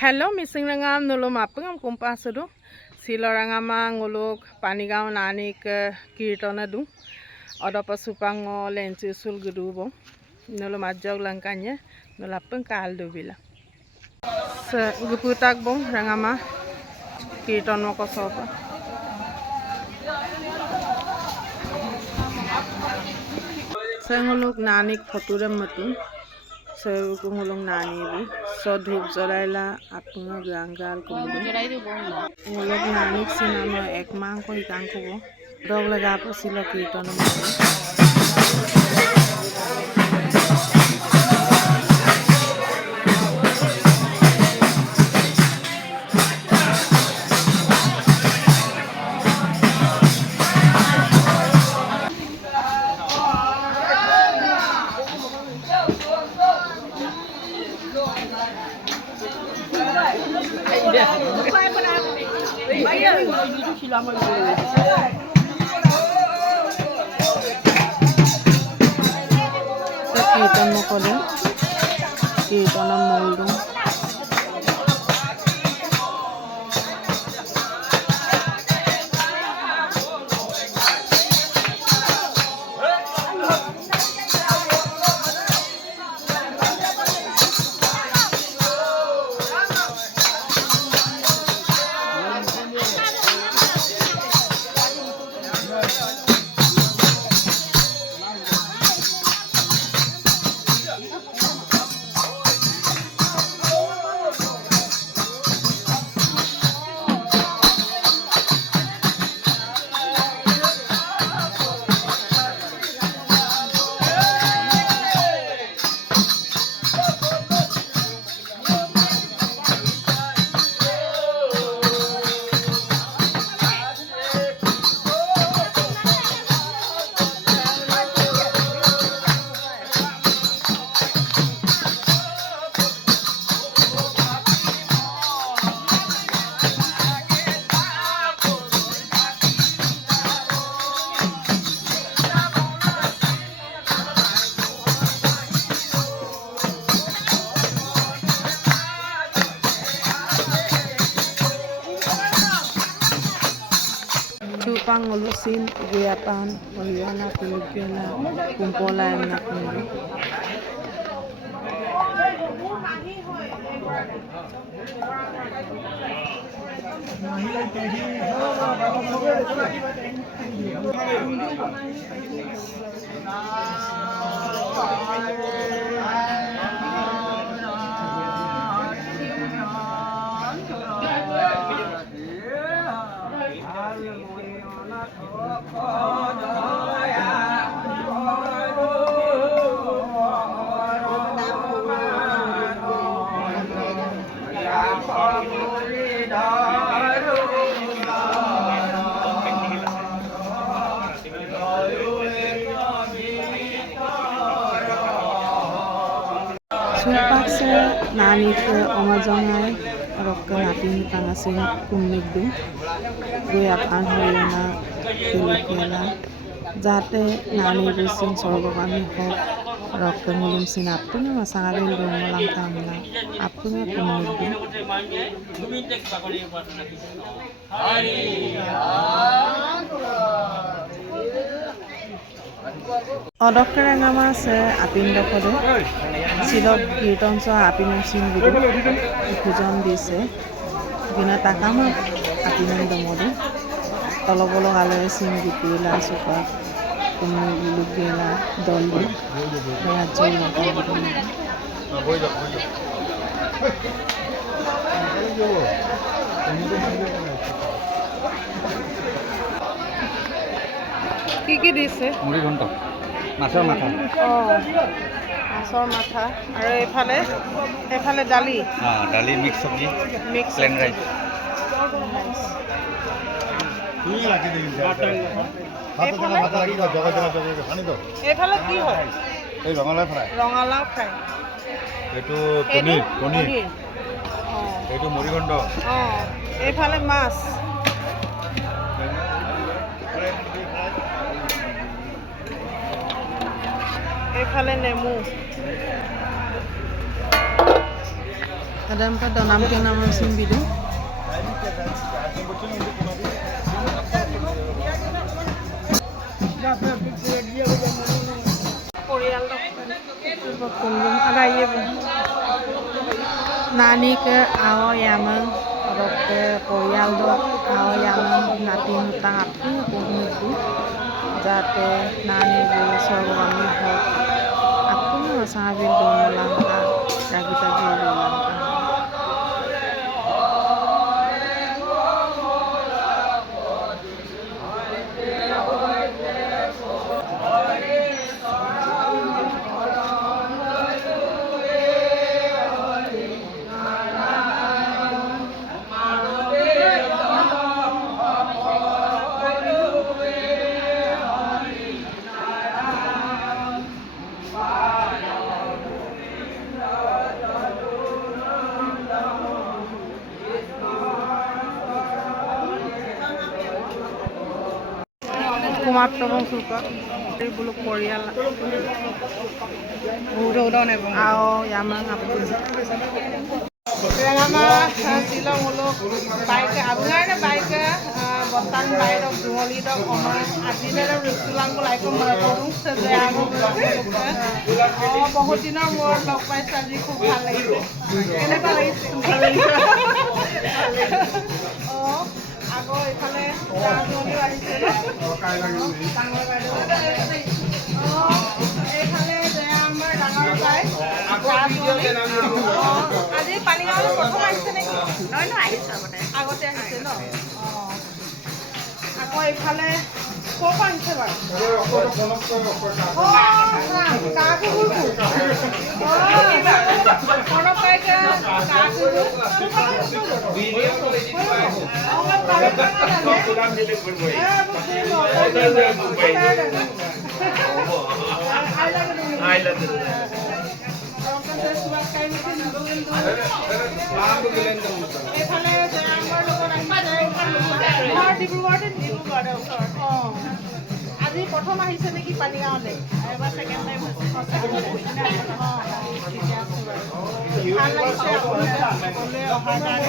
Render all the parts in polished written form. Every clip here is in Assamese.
Hello, missing rangam nolom apangam kumpasudu. Silo rangama ngolok panigam nanik kirtona du. Oda pasupango lenci sul gedubo. Nolom ajog langkanya nolapeng kaldu bila. Guputak bong rangama kirton mo kosopa. Ngolok nanik photurem matu. Ngolong nani bu. So धूप जलाइला आपंगा गंगाल को ngolok nanik sinama ek mang ko ikang ko dog laga po sila kirtan mo kirtan mo ko din kirtan ang moldo Chupang ulusin giyapan oliana tulugena kumpola nak ni Supak se nani ke omajongai rokka napin tangasin kumnigdu goyapan hoyana kilukela jate nani busin sorgogami ho rokka ngulum sinapun masangalil do malang tamna apunga kumnigdu Doctor Angama se apin dokode silok kirtan so apin sin bidu pujan dise bina takama apin domode tolobolo gale sin gitila supa kumu lugela dolli rajo ko কি দিছে মুড়ি ঘন্ট মাছৰ মাথা মাছৰ মাথা আৰু এফালে দালি দালি মিক্স সবজি মিক্স প্লেন ৰাইস কি লাগি দিন এফালে কি হয় এই ৰঙালাও ফ্ৰাই এইটো পনীৰ এইটো মুড়ি ঘন্ট এইফালে মাছ এফালে নেমু Ada 4 dan 6 yang nama mesin bidu. Ada ye nani ke ao yamang rok ke porial do ao yamang nati hutang aku itu jate nani bu sorwami ho aku sahabil do langka lagi tadi langka Kumat tolong suka dari bulu Korea lah. Udah nih bang. Ao yamang apa tuh? Yang nama silang uluk baik abungan baik botan baik dok jumoli dok oma adine dok silang ko like marung sejaya aku oh बहुत दिनों मोर लग पाइसा जी खूब ভাল লাগিছে কেনেকুৱা লাগিছে ভাল লাগিছে oh আগো এখানে জামলি আহিছে ডাঙৰ বাইদেউ এখানে যে আমাৰ ডাঙৰ বাই আজি পানীগাঁও প্ৰথম আহিছে নেকি নহয় আহিছে আগতে আহিছে ন আকৌ এফালে ক'ৰ পৰা আহিছে বাৰু আজি প্ৰথম আহিছে নেকি পানীগাঁৱলৈ এবাৰ সেকেন্ড টাইম ভাল লাগিছে সকলোৱে অহাৰ কাৰণে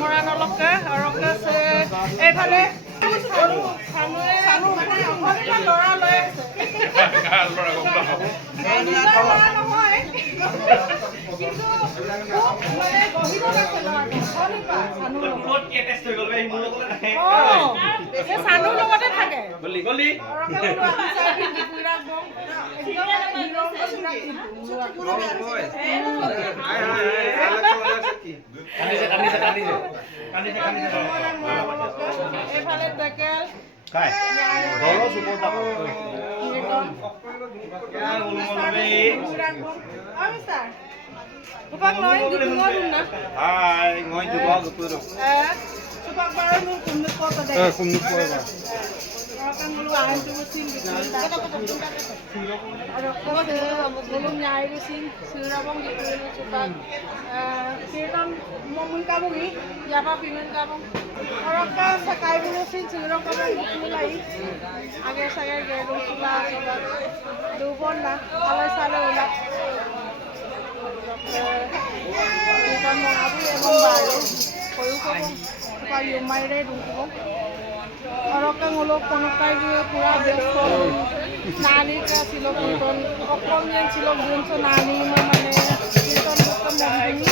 মৰাণ অলপকে আৰু এইফালে ল'ৰা লৈ আছে নহয় কিন্তু মানে গহিৰত আছে ল'ৰাটো চানুৰ লগতে থাকে এইফালে tackle Supang noin di tengah rumah. Hai, ngoin di bawah guru. Supang baru nu kumnut kota deh. Kumnut kota. Orang ngeluarin tuh mesin gitu. Ada kok deh, belum nyai mesin. Surabong gitu supang. Kita mau kamu ini, siapa pingin kamu? Orang kan sekai mesin Surabong kamu mulai. Agar saya gerung sudah dubon lah, salah ulah. Bukan mau apa ya membaru, koyu kok kayu mai deh dulu. Orang kan nguluk konokai juga pura beso, nani ke silok bukan, okom yang silok bunso nani mana kita bukan dari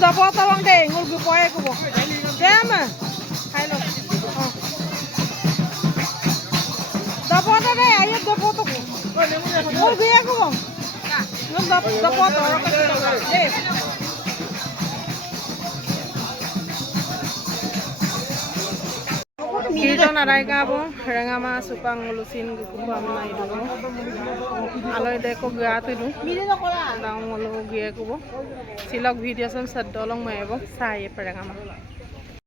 dapat tolong deh, ngul gue poe gue boh. Dem, halo. Dapat deh, ayo dapat tuh. Ngul gue aku boh. Ngul dapat orang kecil deh. Kirton arai kabo rangama supang lusin gukupa amna idu. Aloi deko gatu du. Daung ngolo gie kubo. Silok video sam sadolong maebo saye perangama.